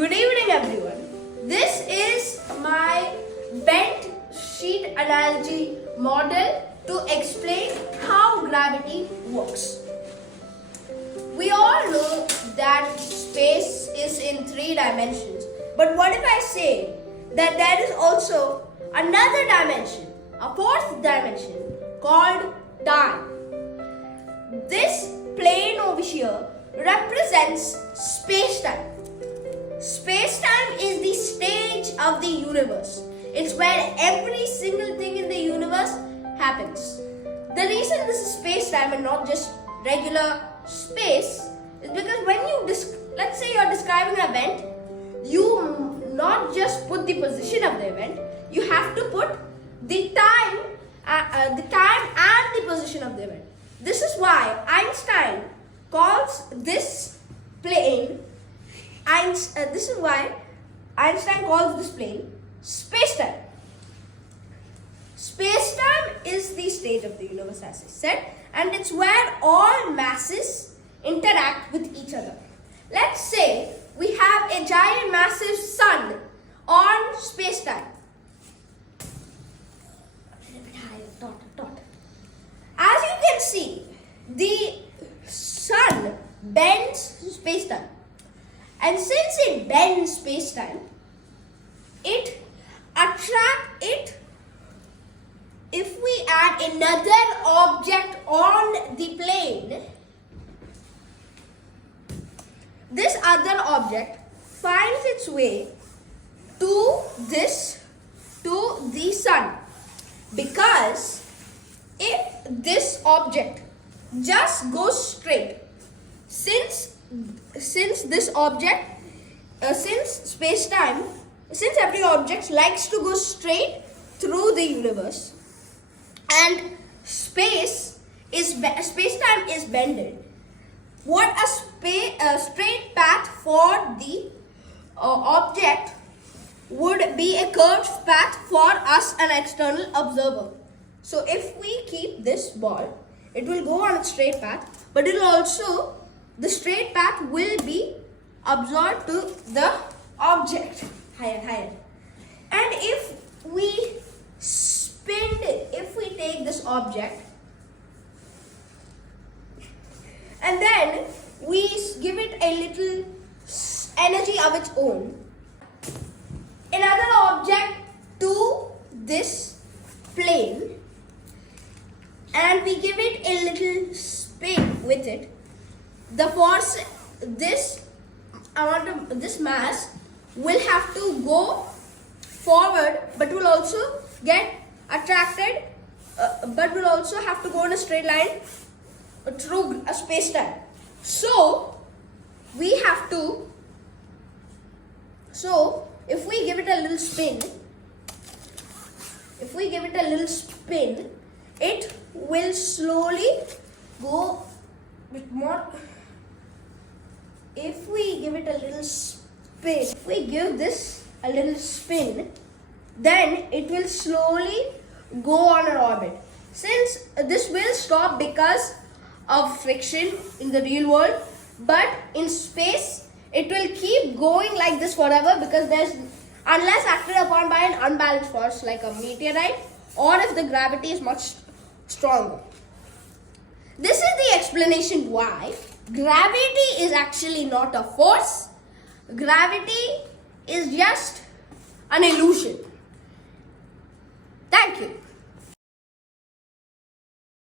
Good evening, everyone. This is my bent sheet analogy model to explain how gravity works. We all know that space is in 3 dimensions. But what if I say that there is also another dimension, a 4th dimension called time? This plane over here represents space-time. Space-time is the stage of the universe. It's where every single thing in the universe happens. The reason this is space-time and not just regular space is because when you, let's say you're describing an event, you not just put the position of the event, you have to put the time and the position of the event. This is why Einstein calls this plane, this is why Einstein calls this plane space-time. Space-time is the state of the universe, as I said, and it's where all masses interact with each other. Let's say we have a giant massive sun on space-time. As you can see, the sun bends space-time. And since it bends space-time, if we add another object on the plane, this other object finds its way to the sun. Because if this object just goes straight, since every object likes to go straight through the universe, and space-time is bended, what a straight path for the object would be a curved path for us, an external observer. So if we keep this ball, it will go on a straight path, but the straight path will be absorbed to the object. Higher. And if we take this object and then we give it a little energy of its own, another object to this plane, and we give it a little spin with it, the force, this mass will have to go forward, but will also get attracted, but will also have to go in a straight line through a space-time. So if we give it a little spin, it will slowly go with more. If we give this a little spin, then it will slowly go on an orbit. Since this will stop because of friction in the real world, but in space it will keep going like this forever, because unless acted upon by an unbalanced force like a meteorite, or if the gravity is much stronger. This is the explanation why gravity is actually not a force. Gravity is just an illusion. Thank you.